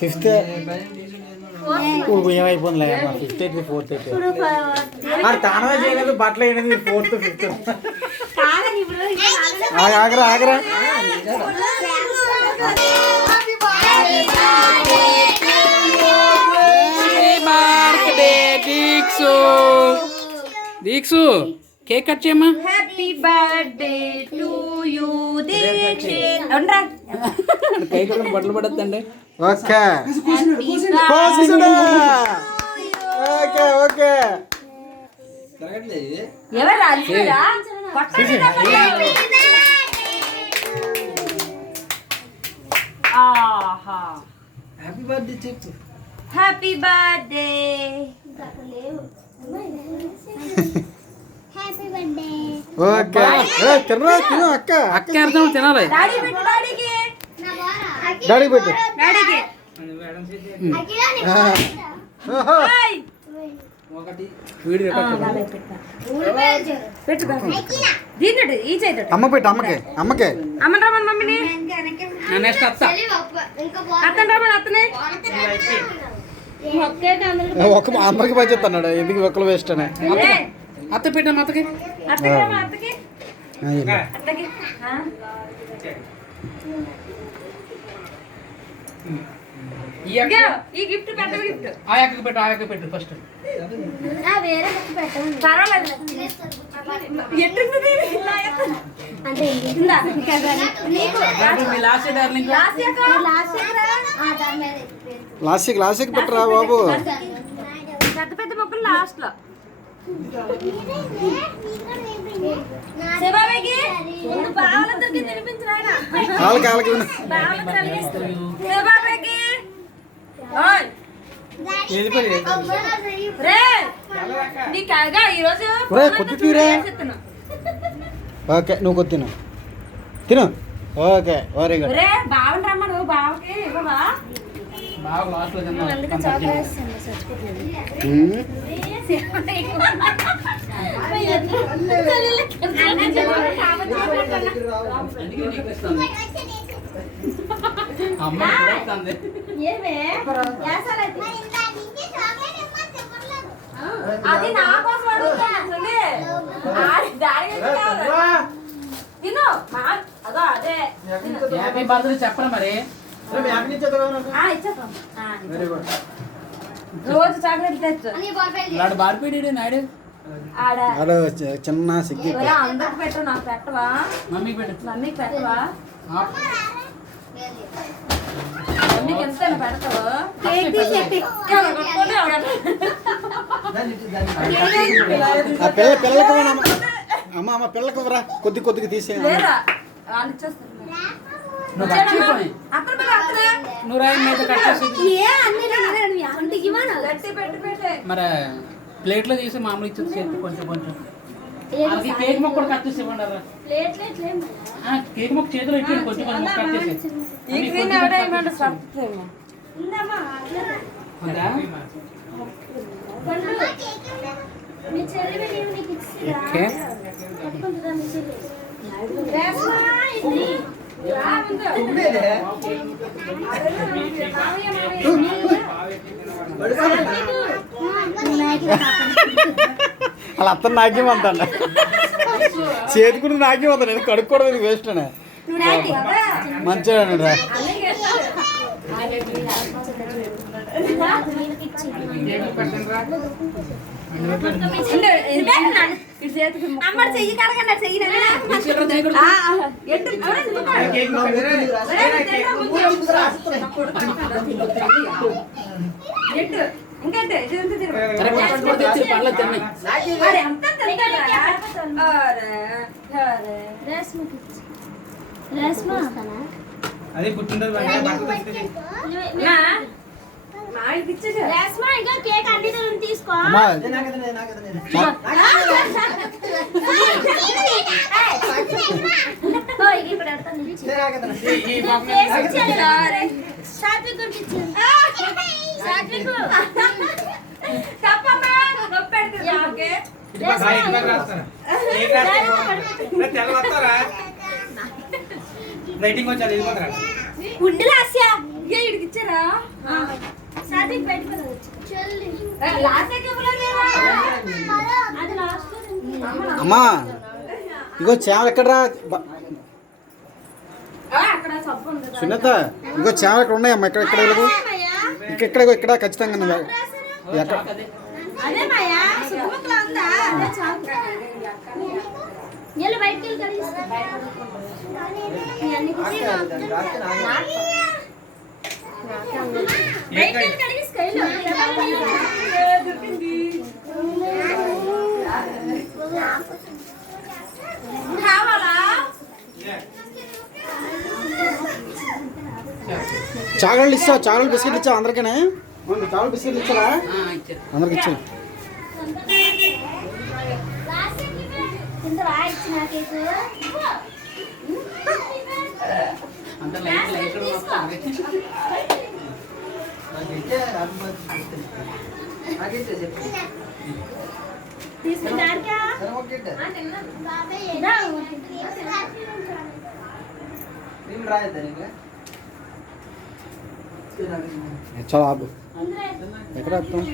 Fifth ఏమైపోయింది fifth అయితే fourth అయితే తానవే చేయలేదు బట్టలు అయినది ఫోర్త్ ఫిఫ్త్ ఆగరా ఆగరా దీక్షు కేక్ కట్ చేయమ్మా. Happy birthday to you Dikshith. Cake బట్టలు పడద్దండి. ఓకే ఓకే ఓకే ఎవరు అల్లుడా ఆహా హ్యాపీ బర్త్డే చెప్పు. హ్యాపీ బర్త్డే ఓకే తినరా తిను అక్క అక్క అర్థం తినాలి. డాడీ పెట్టు డాడీకి డాడీ పెట్టు డాడీకి పెట్టు దీని ఈ చేతి అమ్మ పెట్టు అమ్మకే అమ్మకే అమ్మని రమ్మని మమ్మీని నెక్స్ట్ అత్త అతను రమ్మని అతనే ఒక అమ్మకి పని అన్నాడు ఎందుకు ఒక్కలు వేస్ట్ అని అత్త పెట్టాము అత్తకి. అత్తకి అత్తకి అత్తకి ఈ గిఫ్ట్ పెద్ద గిఫ్ట్ ఆయక్కకి పెట్టు ఆయక్క పెట్టు ఫస్ట్. పర్వాలేదు లాస్ట్కి పెట్టరా బాబు. పెద్ద పెద్ద మొక్కలు లాస్ట్ లో శివాకి బావలందరికీ తినిపించరాయన వాళ్ళకి శివాకి ఓకే నువ్వు కొద్ది తిను తిను. Okay very good. రే బావని రమ్మను బావకి ఇవ్వవా బాగా లాస్ట్ లో అది నా కోసం తిను అదో అదే హ్యాపీ బర్త్డే చెప్పరా మరి. రోజు చాక్లెట్ తెచ్చు బార్పేడి నాయుడు హలో చిన్న సిగ్గి అందరికి పెట్టు నాకు పెట్టవా మమ్మీకి పెట్టు. మమ్మీకి పెట్టవా మమ్మీకి ఎంత పెడతావు ఆ పిల్లలకు అమ్మ అమ్మ పిల్లలకు రా కొద్ది కొద్దిగా తీసే లేదా వాళ్ళు ఇచ్చేస్తారు నువ్వు రాయి మీద కట్ చేసి మరి ప్లేట్లో తీసి మామూలు ఇచ్చేది చేతి కొంచెం కొంచెం. అది కేక్ మొక్క కూడా కట్ చేసి ఇవ్వండి. కేక్ మొక్క చేతిలో ఇచ్చేది కొంచెం కొంచెం మొక్క కట్ చేసి. అలా అత్తను నాకేమంటాను చేతికుని నాకేమంటాను నేను కడుక్కోవడం ఇది వేస్ట్ అనే మంచిగా రా. అమ్మడు చెయ్యి కడగండి చెయ్యి ఇంకంటే అదే పుట్టినరోజు తీసుకో రైటింగ్ వచ్చారు వెళ్ళిపోతారా గుడ్డులు ఆస్యా ఇక ఇడికి ఇచ్చారా స్టార్టింగ్ బయట లాస్ట్ అది లాస్ట్ అమ్మా ఇగో చేమలు ఎక్కడరా అక్కడ సబ్బు ఉంది సున్నత ఇగో చేమలు ఎక్కడ ఉన్నాయమ్మా ఇక్కడ ఇక్కడ వెళ్ళదు ఇక్కడ ఇక్కడ ఖచ్చితంగా నువ్వు ఎక్కడ అదే మాయా సుఖముఖలా ఉందా అదే చాలు ఎల్లు బయటికి వెళ్ళి కడిగిస్తా అన్ని కుసి బయటికి వెళ్ళి కడిగిస్తా దొరికింది కావాలా చాగళ్ళు ఇస్తావు చాగళ్ళు బిస్కెట్ ఇచ్చావు అందరికనే చాగలు బిస్కెట్లు ఇచ్చారా ఇచ్చారు అందరికి ఇచ్చావు అంత లైట్ లైట్ చాలా ఆపు ఎక్కడ ఆపుతాం